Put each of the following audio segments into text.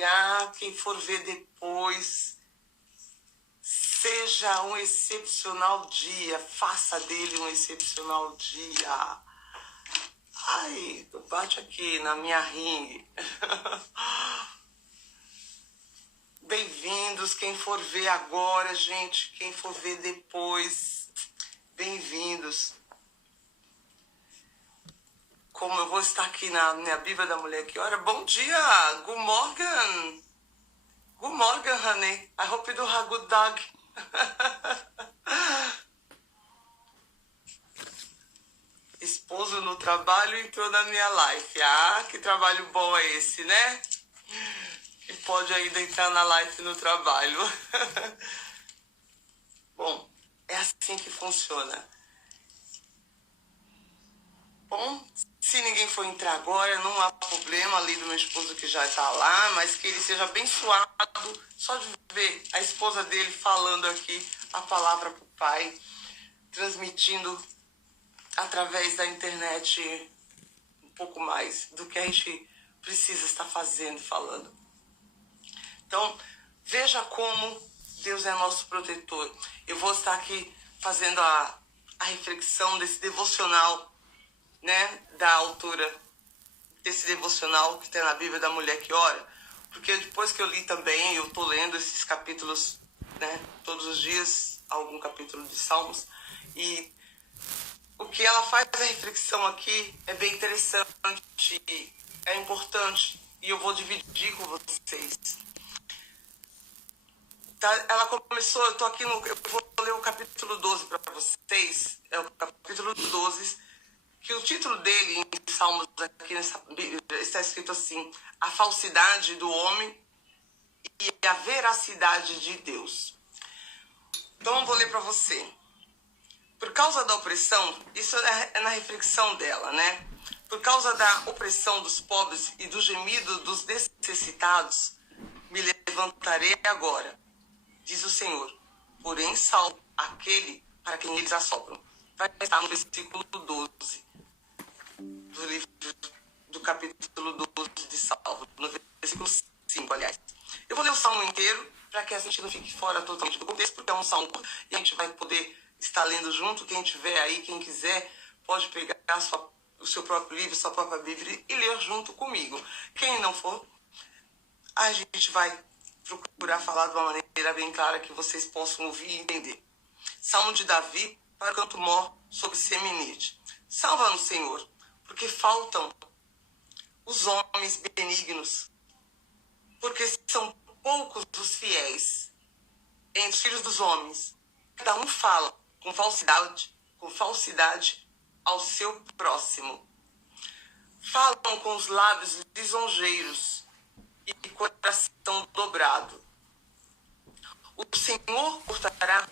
chegar, quem for ver depois, seja um excepcional dia, faça dele um excepcional dia. Ai, bate aqui na minha ringue. Bem-vindos, quem for ver agora, gente, quem for ver depois, bem-vindos. Como eu vou estar aqui na minha Bíblia da Mulher que ora. Bom dia, good morning. Good morning, honey. I hope you do have a good dog. Esposo no trabalho entrou na minha life. Ah, que trabalho bom é esse, né? Que pode ainda entrar na life no trabalho. Bom, é assim que funciona. Bom, se ninguém for entrar agora, não há problema, ali do meu esposo que já está lá, mas que ele seja abençoado só de ver a esposa dele falando aqui a palavra para o pai, transmitindo através da internet um pouco mais do que a gente precisa estar fazendo e falando. Então, veja como Deus é nosso protetor. Eu vou estar aqui fazendo a reflexão desse devocional, né, da autora desse devocional que tem na Bíblia da Mulher que ora, porque depois que eu li também, eu tô lendo esses capítulos, né, todos os dias, algum capítulo de Salmos, e o que ela faz a reflexão aqui é bem interessante, é importante, e eu vou dividir com vocês. Tá, ela começou, eu vou ler o capítulo 12 para vocês, é o capítulo 12, que o título dele em Salmos aqui nessa Bíblia está escrito assim: a falsidade do homem e a veracidade de Deus. Então eu vou ler para você. Por causa da opressão, isso é na reflexão dela, né? Por causa da opressão dos pobres e do gemido dos necessitados, me levantarei agora, diz o Senhor, porém salvo aquele para quem eles assopram. Vai estar no versículo 12 do livro do capítulo 12 de Salmo, no versículo 5, aliás. Eu vou ler o salmo inteiro, para que a gente não fique fora totalmente do contexto, porque é um salmo e a gente vai poder estar lendo junto. Quem tiver aí, quem quiser, pode pegar o seu próprio livro, sua própria Bíblia e ler junto comigo. Quem não for, a gente vai procurar falar de uma maneira bem clara que vocês possam ouvir e entender. Salmo de Davi, para o canto mor sobre Seminite. Salva-nos, Senhor, porque faltam os homens benignos, porque são poucos os fiéis entre os filhos dos homens. Cada um fala com falsidade ao seu próximo. Falam com os lábios lisonjeiros e coração dobrado. O Senhor cortará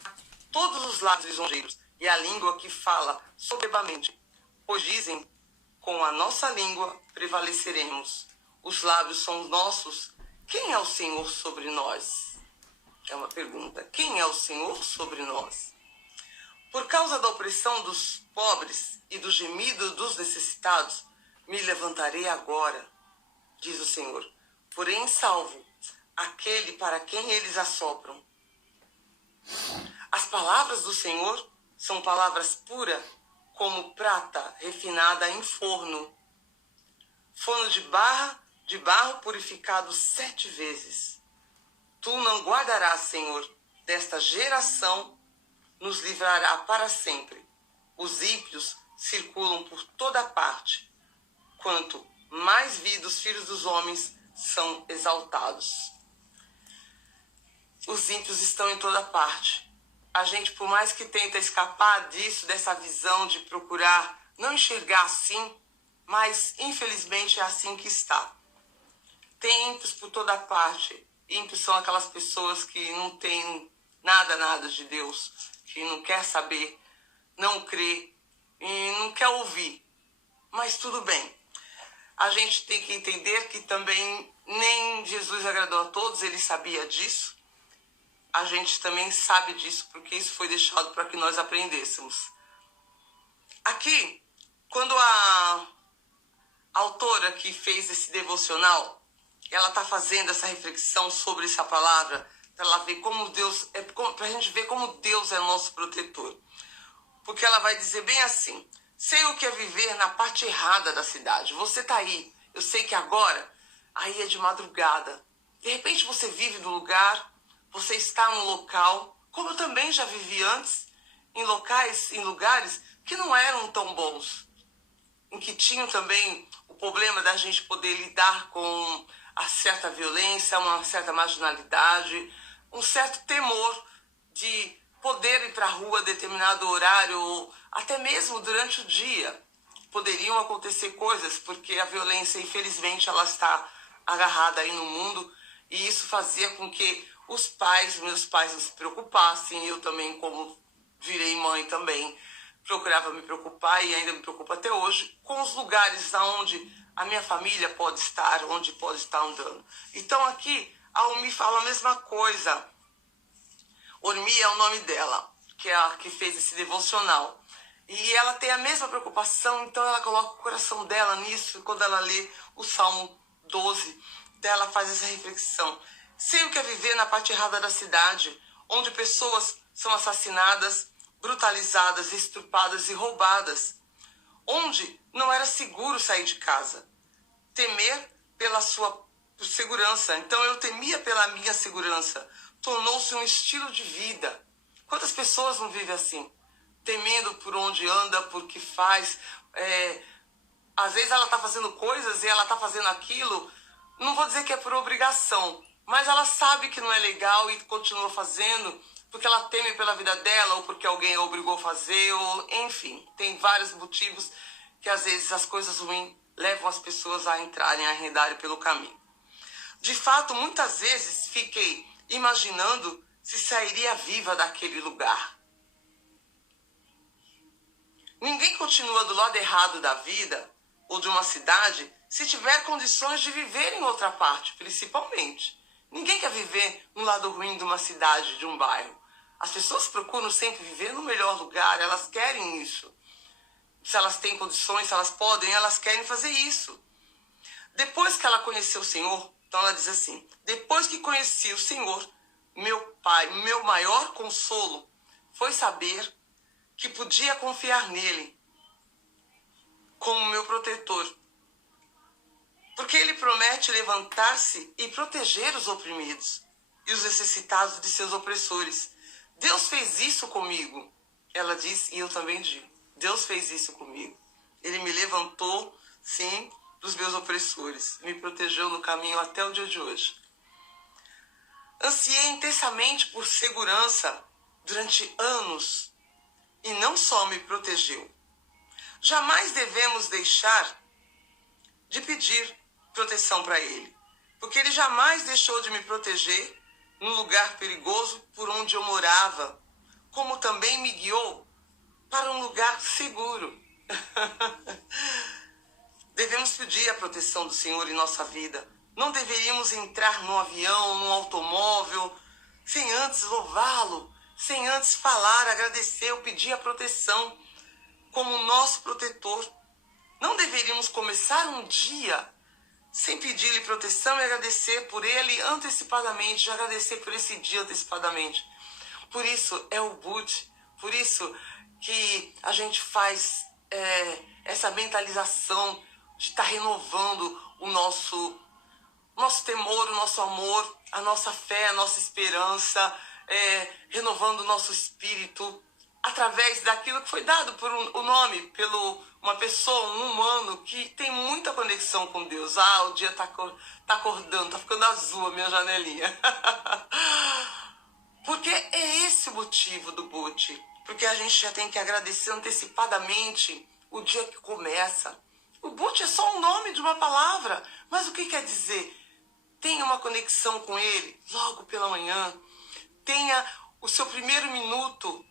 todos os lábios lisonjeiros e a língua que fala soberbamente, pois dizem: com a nossa língua prevaleceremos. Os lábios são nossos. Quem é o Senhor sobre nós? É uma pergunta. Quem é o Senhor sobre nós? Por causa da opressão dos pobres e do gemido dos necessitados, me levantarei agora, diz o Senhor. Porém salvo aquele para quem eles assopram. As palavras do Senhor são palavras puras, como prata refinada em forno de barro purificado 7 vezes. Tu não guardarás, Senhor, desta geração, nos livrará para sempre. Os ímpios circulam por toda parte. Quanto mais vida os filhos dos homens são exaltados. Os ímpios estão em toda parte. A gente, por mais que tenta escapar disso, dessa visão de procurar não enxergar assim, mas infelizmente é assim que está. Tem ímpios por toda parte. Ímpios são aquelas pessoas que não têm nada de Deus, que não quer saber, não crê e não quer ouvir. Mas tudo bem. A gente tem que entender que também nem Jesus agradou a todos, ele sabia disso. A gente também sabe disso, porque isso foi deixado para que nós aprendêssemos. Aqui, quando a autora que fez esse devocional, ela está fazendo essa reflexão sobre essa palavra, para ela ver como Deus, para a gente ver como Deus é nosso protetor. Porque ela vai dizer bem assim: sei o que é viver na parte errada da cidade. Você está aí, eu sei que agora, aí é de madrugada. De repente você vive no lugar, você está num local, como eu também já vivi antes, em lugares que não eram tão bons, em que tinham também o problema da gente poder lidar com a certa violência, uma certa marginalidade, um certo temor de poder ir para a rua a determinado horário, ou até mesmo durante o dia. Poderiam acontecer coisas, porque a violência, infelizmente, ela está agarrada aí no mundo, e isso fazia com que meus pais não se preocupassem, eu também, como virei mãe também, procurava me preocupar e ainda me preocupo até hoje com os lugares onde a minha família pode estar, onde pode estar andando. Então aqui a Umi fala a mesma coisa. Ormi é o nome dela, que é a que fez esse devocional. E ela tem a mesma preocupação, então ela coloca o coração dela nisso, quando ela lê o Salmo 12, ela faz essa reflexão. Sei o que é viver na parte errada da cidade, onde pessoas são assassinadas, brutalizadas, estrupadas e roubadas, onde não era seguro sair de casa. Temer pela sua segurança. Então eu temia pela minha segurança. Tornou-se um estilo de vida. Quantas pessoas não vivem assim? Temendo por onde anda, por que faz. Às vezes ela está fazendo coisas e ela está fazendo aquilo, não vou dizer que é por obrigação, mas ela sabe que não é legal e continua fazendo porque ela teme pela vida dela, ou porque alguém a obrigou a fazer, ou enfim, tem vários motivos que às vezes as coisas ruins levam as pessoas a entrarem, a arredarem pelo caminho. De fato, muitas vezes fiquei imaginando se sairia viva daquele lugar. Ninguém continua do lado errado da vida ou de uma cidade se tiver condições de viver em outra parte, principalmente. Ninguém quer viver no lado ruim de uma cidade, de um bairro. As pessoas procuram sempre viver no melhor lugar, elas querem isso. Se elas têm condições, se elas podem, elas querem fazer isso. Depois que ela conheceu o Senhor, então ela diz assim: depois que conheci o Senhor, meu Pai, meu maior consolo foi saber que podia confiar nele como meu protetor. Porque ele promete levantar-se e proteger os oprimidos e os necessitados de seus opressores. Deus fez isso comigo. Ela diz, e eu também digo. Deus fez isso comigo. Ele me levantou, sim, dos meus opressores. Me protegeu no caminho até o dia de hoje. Ansiei intensamente por segurança durante anos. E não só me protegeu. Jamais devemos deixar de pedir proteção para ele. Porque ele jamais deixou de me proteger no lugar perigoso por onde eu morava. Como também me guiou para um lugar seguro. Devemos pedir a proteção do Senhor em nossa vida. Não deveríamos entrar num avião, num automóvel, sem antes louvá-lo, sem antes falar, agradecer ou pedir a proteção como nosso protetor. Não deveríamos começar um dia sem pedir-lhe proteção e agradecer por ele antecipadamente, agradecer por esse dia antecipadamente. Por isso é o Boot, por isso que a gente faz essa mentalização de estar renovando o nosso temor, o nosso amor, a nossa fé, a nossa esperança, renovando o nosso espírito, através daquilo que foi dado por o nome, pelo uma pessoa, um humano que tem muita conexão com Deus. O dia tá acordando, tá ficando azul a minha janelinha. Porque é esse o motivo do Boot. Porque a gente já tem que agradecer antecipadamente o dia que começa. O Boot é só o nome de uma palavra. Mas o que quer dizer? Tenha uma conexão com ele logo pela manhã. Tenha o seu primeiro minuto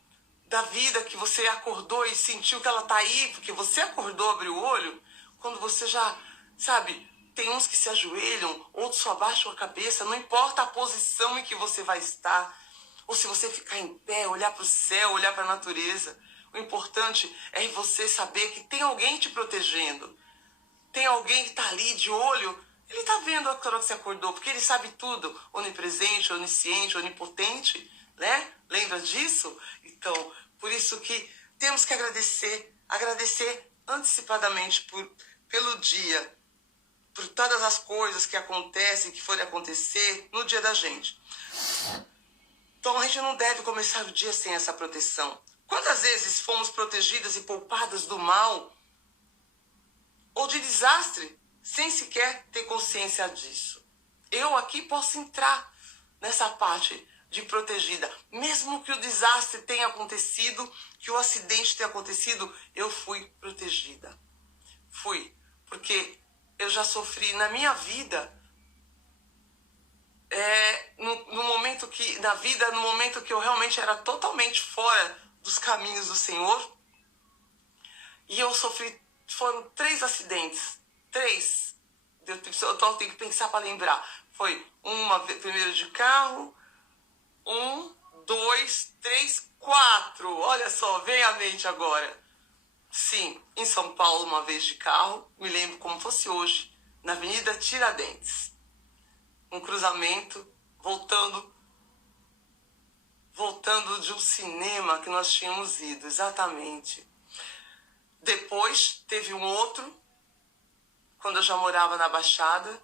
da vida que você acordou e sentiu que ela tá aí, porque você acordou, abriu o olho, quando você já, sabe, tem uns que se ajoelham, outros só abaixam a cabeça, não importa a posição em que você vai estar, ou se você ficar em pé, olhar para o céu, olhar para a natureza. O importante é você saber que tem alguém te protegendo, tem alguém que está ali de olho, Ele está vendo a hora que você acordou, porque ele sabe tudo, onipresente, onisciente, onipotente, né? Lembra disso? Então, por isso que temos que agradecer antecipadamente pelo dia, por todas as coisas que acontecem, que forem acontecer no dia da gente. Então a gente não deve começar o dia sem essa proteção. Quantas vezes fomos protegidas e poupadas do mal ou de desastre, sem sequer ter consciência disso? Eu aqui posso entrar nessa parte de protegida. Mesmo que o desastre tenha acontecido, que o acidente tenha acontecido, eu fui protegida. Fui, porque eu já sofri na minha vida, no momento que eu realmente era totalmente fora dos caminhos do Senhor. E eu sofri, foram 3 acidentes. 3. Eu tenho que pensar para lembrar. Foi primeiro de carro, 1, 2, 3, 4. Olha só, vem à mente agora. Sim, em São Paulo, uma vez de carro, me lembro como fosse hoje, na Avenida Tiradentes. Um cruzamento, voltando de um cinema que nós tínhamos ido, exatamente. Depois teve um outro, quando eu já morava na Baixada.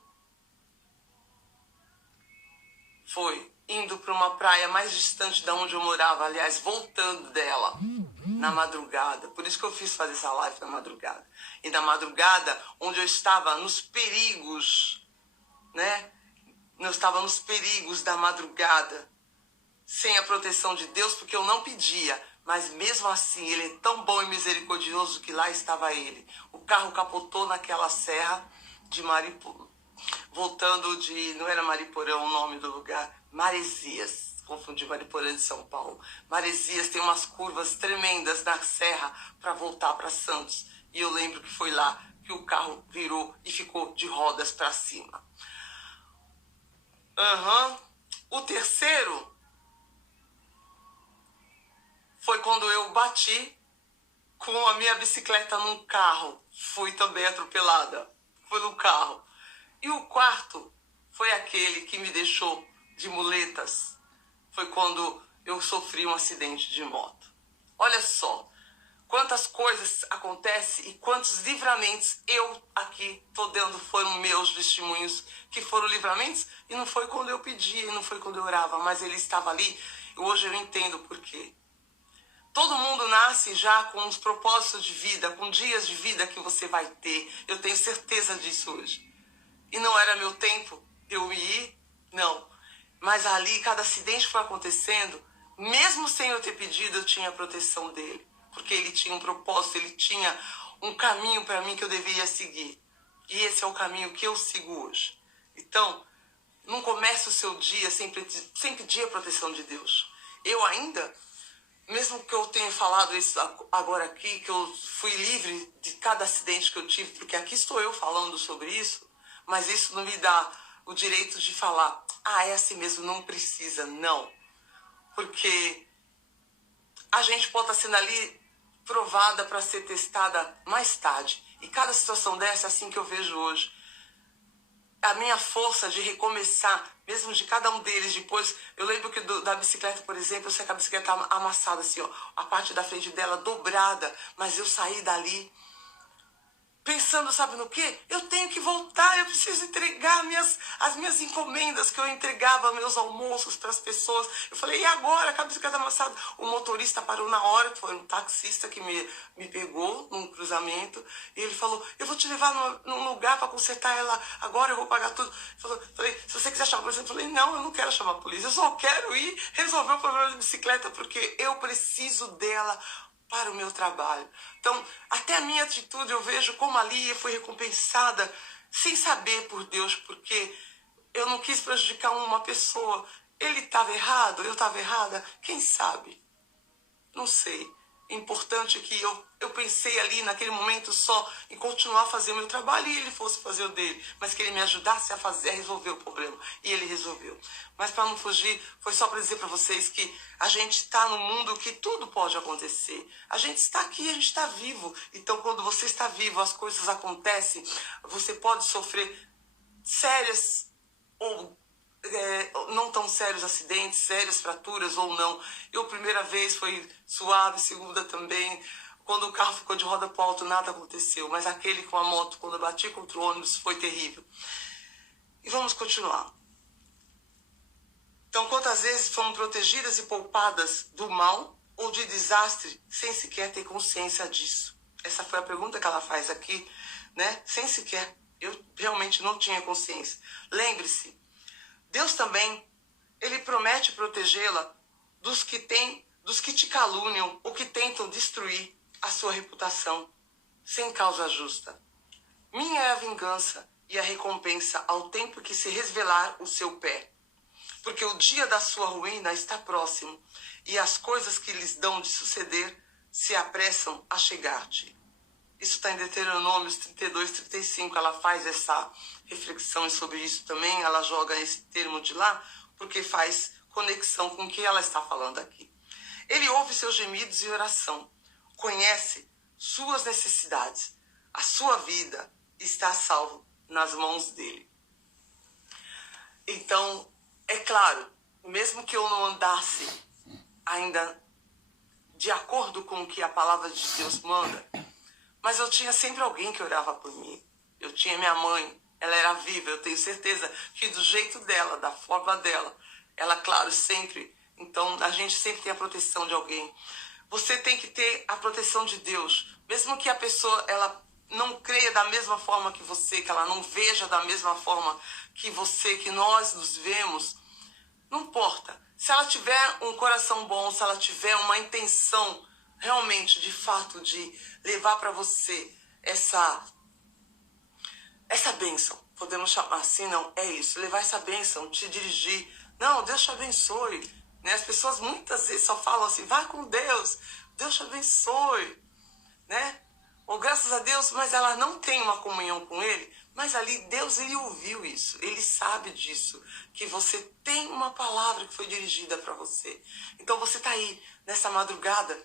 Foi indo para uma praia mais distante da onde eu morava, aliás, voltando dela, na madrugada. Por isso que eu fiz fazer essa live na madrugada. E na madrugada, onde eu estava nos perigos, né? Eu estava nos perigos da madrugada, sem a proteção de Deus, porque eu não pedia. Mas mesmo assim, ele é tão bom e misericordioso que lá estava ele. O carro capotou naquela serra de Mariporã. Voltando de... Não era Mariporão o nome do lugar. Maresias. Confundi Mariporã de São Paulo. Maresias tem umas curvas tremendas na serra para voltar para Santos. E eu lembro que foi lá que o carro virou e ficou de rodas para cima. O terceiro foi quando eu bati com a minha bicicleta num carro. Fui também atropelada. Foi no carro. E o quarto foi aquele que me deixou de muletas. Foi quando eu sofri um acidente de moto. Olha só, quantas coisas acontecem e quantos livramentos eu aqui tô dando foram meus testemunhos, que foram livramentos, e não foi quando eu pedia, não foi quando eu orava, mas ele estava ali, e hoje eu entendo por quê. Todo mundo nasce já com os propósitos de vida, com dias de vida que você vai ter. Eu tenho certeza disso hoje. E não era meu tempo de eu ir, não. Mas ali, cada acidente foi acontecendo, mesmo sem eu ter pedido, eu tinha a proteção dele. Porque ele tinha um propósito, ele tinha um caminho para mim que eu deveria seguir. E esse é o caminho que eu sigo hoje. Então, não comece o seu dia sem pedir a proteção de Deus. Eu ainda, mesmo que eu tenha falado isso agora aqui, que eu fui livre de cada acidente que eu tive, porque aqui estou eu falando sobre isso, mas isso não me dá o direito de falar, é assim mesmo, não precisa, não. Porque a gente pode estar sendo ali provada para ser testada mais tarde. E cada situação dessa é assim que eu vejo hoje. A minha força de recomeçar, mesmo de cada um deles depois. Eu lembro que da bicicleta, por exemplo, eu sei que a bicicleta amassada assim, ó, a parte da frente dela dobrada, mas eu saí dali pensando, sabe no quê? Eu tenho que voltar, eu preciso entregar as minhas encomendas que eu entregava, meus almoços para as pessoas. Eu falei, e agora? Com a bicicleta amassada. O motorista parou na hora, foi um taxista que me pegou num cruzamento, e ele falou, eu vou te levar num lugar para consertar ela agora, eu vou pagar tudo. Falei, se você quiser chamar a polícia, eu falei, não, eu não quero chamar a polícia, eu só quero ir resolver o problema da bicicleta, porque eu preciso dela para o meu trabalho. Então, até a minha atitude eu vejo como ali fui recompensada sem saber por Deus, porque eu não quis prejudicar uma pessoa. Ele estava errado, eu estava errada, quem sabe? Não sei. O importante é que eu pensei ali naquele momento só em continuar a fazer o meu trabalho e ele fosse fazer o dele, mas que ele me ajudasse a resolver o problema. E ele resolveu. Mas para não fugir, foi só para dizer para vocês que a gente está num mundo que tudo pode acontecer. A gente está aqui, a gente está vivo. Então quando você está vivo, as coisas acontecem, você pode sofrer sérias ou não tão sérios acidentes, sérias fraturas ou não. Eu, primeira vez foi suave, segunda também. Quando o carro ficou de roda para o alto, nada aconteceu. Mas aquele com a moto, quando eu bati contra o ônibus, foi terrível. E vamos continuar. Então, quantas vezes fomos protegidas e poupadas do mal ou de desastre sem sequer ter consciência disso? Essa foi a pergunta que ela faz aqui, né? Sem sequer. Eu realmente não tinha consciência. Lembre-se, Deus também, Ele promete protegê-la dos que te caluniam ou que tentam destruir a sua reputação sem causa justa. Minha é a vingança e a recompensa ao tempo que se resvelar o seu pé. Porque o dia da sua ruína está próximo e as coisas que lhes dão de suceder se apressam a chegar-te. Isso está em Deuteronômios 32, 35. Ela faz essa reflexão sobre isso também. Ela joga esse termo de lá porque faz conexão com o que ela está falando aqui. Ele ouve seus gemidos e oração. Conhece suas necessidades. A sua vida está salvo nas mãos dele. Então, é claro, mesmo que eu não andasse ainda de acordo com o que a palavra de Deus manda, mas eu tinha sempre alguém que orava por mim. Eu tinha minha mãe, ela era viva, eu tenho certeza que do jeito dela, da forma dela, ela, claro, sempre. Então, a gente sempre tem a proteção de alguém. Você tem que ter a proteção de Deus. Mesmo que a pessoa, ela não creia da mesma forma que você, que ela não veja da mesma forma que você, que nós nos vemos, não importa. Se ela tiver um coração bom, se ela tiver uma intenção realmente, de fato, de levar para você essa bênção, podemos chamar assim, não, é isso, levar essa bênção, te dirigir, não, Deus te abençoe, né? As pessoas muitas vezes só falam assim, vai com Deus, Deus te abençoe, né? Ou graças a Deus, mas ela não tem uma comunhão com Ele, mas ali Deus, Ele ouviu isso, Ele sabe disso, que você tem uma palavra que foi dirigida para você. Então você está aí, nessa madrugada,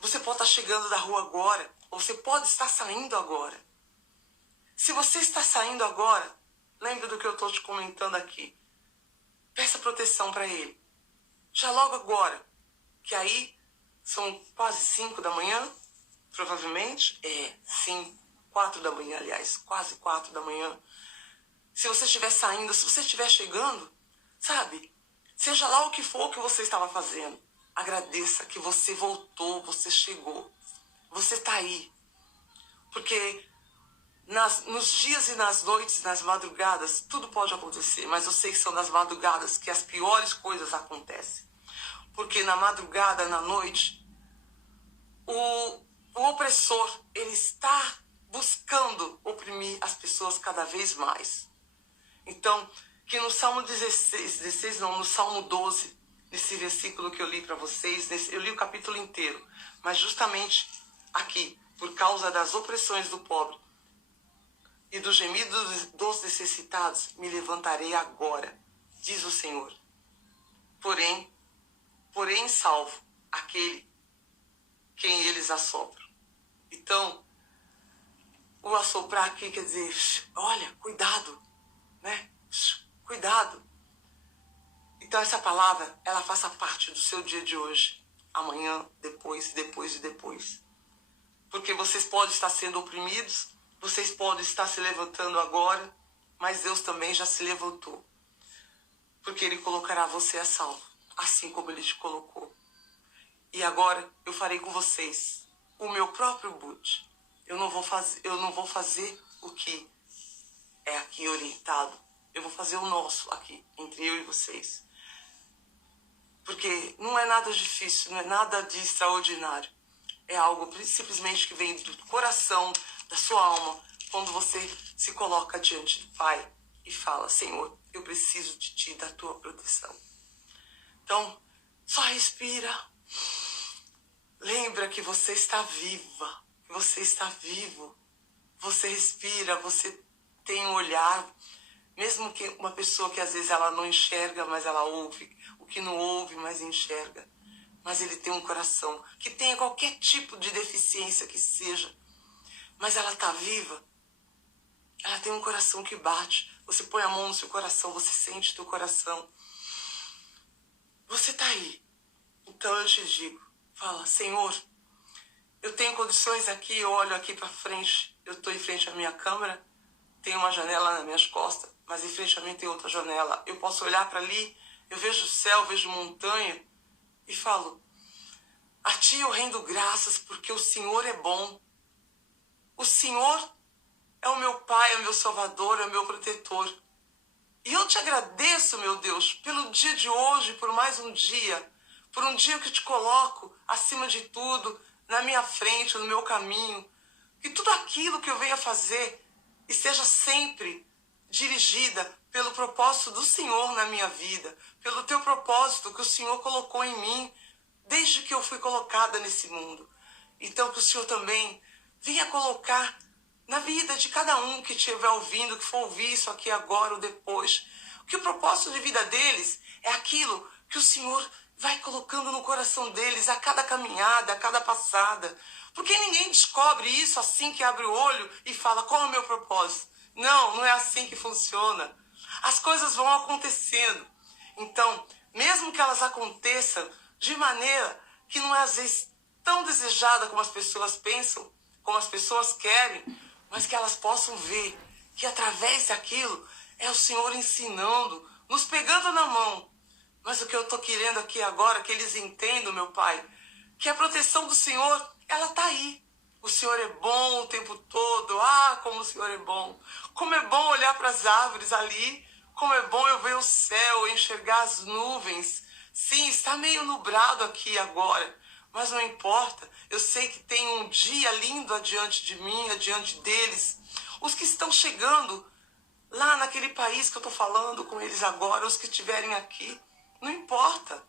você pode estar chegando da rua agora, ou você pode estar saindo agora. Se você está saindo agora, lembre do que eu estou te comentando aqui. Peça proteção para Ele. Já logo agora, que aí são quase 5 da manhã, provavelmente. Sim, 4 da manhã, aliás, quase 4 da manhã. Se você estiver saindo, se você estiver chegando, sabe, seja lá o que for que você estava fazendo, agradeça que você voltou, você chegou, você está aí. Porque nos dias e nas noites, nas madrugadas, tudo pode acontecer, mas eu sei que são nas madrugadas que as piores coisas acontecem. Porque na madrugada, na noite, o opressor, ele está buscando oprimir as pessoas cada vez mais. Então, que no Salmo 16 não, no Salmo 12, nesse versículo que eu li para vocês, eu li o capítulo inteiro, mas justamente aqui, por causa das opressões do pobre e do gemido dos necessitados, me levantarei agora, diz o Senhor. Porém salvo aquele quem eles assopram. Então, o assoprar aqui quer dizer, olha, cuidado, né? Cuidado. Então essa palavra, ela faça parte do seu dia de hoje, amanhã, depois. Porque vocês podem estar sendo oprimidos, vocês podem estar se levantando agora, mas Deus também já se levantou. Porque Ele colocará você a salvo, assim como Ele te colocou. E agora eu farei com vocês o meu próprio boot. Eu não vou fazer o que é aqui orientado. Eu vou fazer o nosso aqui, entre eu e vocês. Porque não é nada difícil, não é nada de extraordinário. É algo simplesmente que vem do coração, da sua alma, quando você se coloca diante do Pai e fala, Senhor, eu preciso de Ti, da Tua proteção. Então, só respira. Lembra que você está viva, que você está vivo. Você respira, você tem um olhar. Mesmo que uma pessoa que às vezes ela não enxerga, mas ela ouve. O que não ouve, mas enxerga. Mas ele tem um coração que tenha qualquer tipo de deficiência que seja. Mas ela está viva. Ela tem um coração que bate. Você põe a mão no seu coração, você sente o teu coração. Você tá aí. Então eu te digo, fala, Senhor, eu tenho condições aqui, eu olho aqui para frente, eu estou em frente à minha câmera, tem uma janela nas minhas costas, mas em frente a mim tem outra janela. Eu posso olhar para ali, eu vejo o céu, vejo montanha e falo, a Ti eu rendo graças porque o Senhor é bom. O Senhor é o meu Pai, é o meu Salvador, é o meu protetor. E eu te agradeço, meu Deus, pelo dia de hoje, por mais um dia, por um dia que eu te coloco acima de tudo, na minha frente, no meu caminho. Que tudo aquilo que eu venha fazer esteja sempre dirigida pelo propósito do Senhor na minha vida, pelo teu propósito que o Senhor colocou em mim desde que eu fui colocada nesse mundo. Então que o Senhor também venha colocar na vida de cada um que estiver ouvindo, que for ouvir isso aqui agora ou depois, que o propósito de vida deles é aquilo que o Senhor vai colocando no coração deles a cada caminhada, a cada passada. Porque ninguém descobre isso assim que abre o olho e fala, qual é o meu propósito? Não, não é assim que funciona. As coisas vão acontecendo. Então, mesmo que elas aconteçam de maneira que não é às vezes tão desejada como as pessoas pensam, como as pessoas querem, mas que elas possam ver que através daquilo é o Senhor ensinando, nos pegando na mão. Mas o que eu estou querendo aqui agora, que eles entendam, meu Pai, que a proteção do Senhor, ela está aí. O Senhor é bom o tempo todo. Ah, como o Senhor é bom. Como é bom olhar para as árvores ali. Como é bom eu ver o céu, enxergar as nuvens. Sim, está meio nublado aqui agora, mas não importa. Eu sei que tem um dia lindo adiante de mim, adiante deles. Os que estão chegando lá naquele país que eu estou falando com eles agora, os que estiverem aqui, não importa.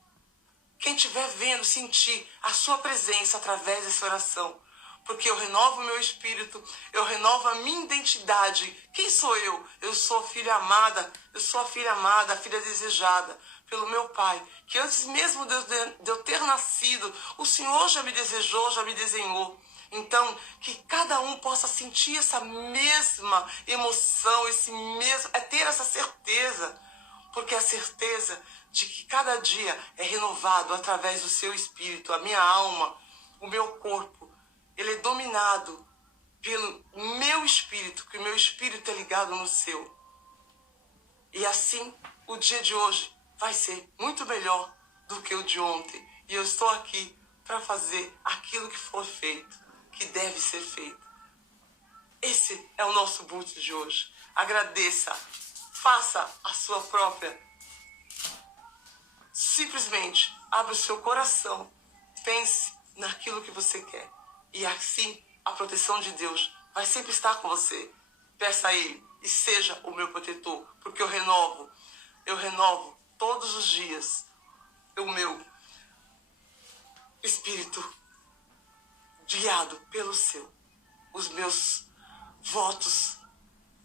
Quem estiver vendo, sentir a sua presença através dessa oração. Porque eu renovo o meu espírito, eu renovo a minha identidade. Quem sou eu? Eu sou a filha amada, a filha desejada pelo meu Pai. Que antes mesmo de eu ter nascido, o Senhor já me desejou, já me desenhou. Então, que cada um possa sentir essa mesma emoção, ter essa certeza. Porque a certeza de que cada dia é renovado através do seu espírito, a minha alma, o meu corpo, ele é dominado pelo meu espírito, que o meu espírito é ligado no seu. E assim, o dia de hoje vai ser muito melhor do que o de ontem. E eu estou aqui para fazer aquilo que for feito, que deve ser feito. Esse é o nosso boot de hoje. Agradeça. Faça a sua própria. Simplesmente abra o seu coração. Pense naquilo que você quer. E assim a proteção de Deus vai sempre estar com você. Peça a Ele e seja o meu protetor. Porque eu renovo todos os dias o meu espírito guiado pelo seu. Os meus votos,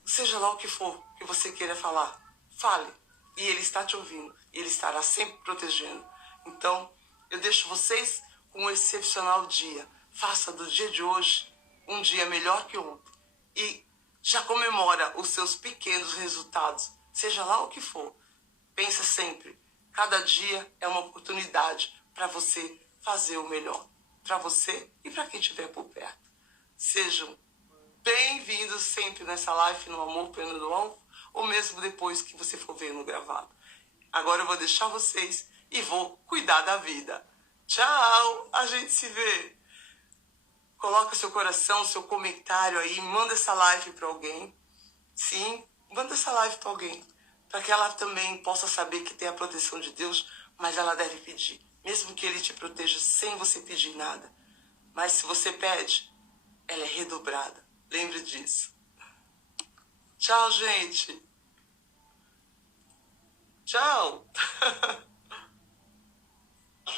seja lá o que for que você queira falar, fale. E Ele está te ouvindo. E Ele estará sempre protegendo. Então, eu deixo vocês com um excepcional dia. Faça do dia de hoje um dia melhor que ontem. E já comemora os seus pequenos resultados. Seja lá o que for. Pensa sempre. Cada dia é uma oportunidade para você fazer o melhor. Para você e para quem estiver por perto. Sejam bem-vindos sempre nessa live no Amor Pleno do Alvo, ou mesmo depois que você for ver no gravado. Agora eu vou deixar vocês e vou cuidar da vida. Tchau! A gente se vê. Coloca seu coração, seu comentário aí, manda essa live para alguém. Sim, manda essa live para alguém. Para que ela também possa saber que tem a proteção de Deus, mas ela deve pedir. Mesmo que Ele te proteja sem você pedir nada. Mas se você pede, ela é redobrada. Lembre disso. Tchau, gente. Tchau.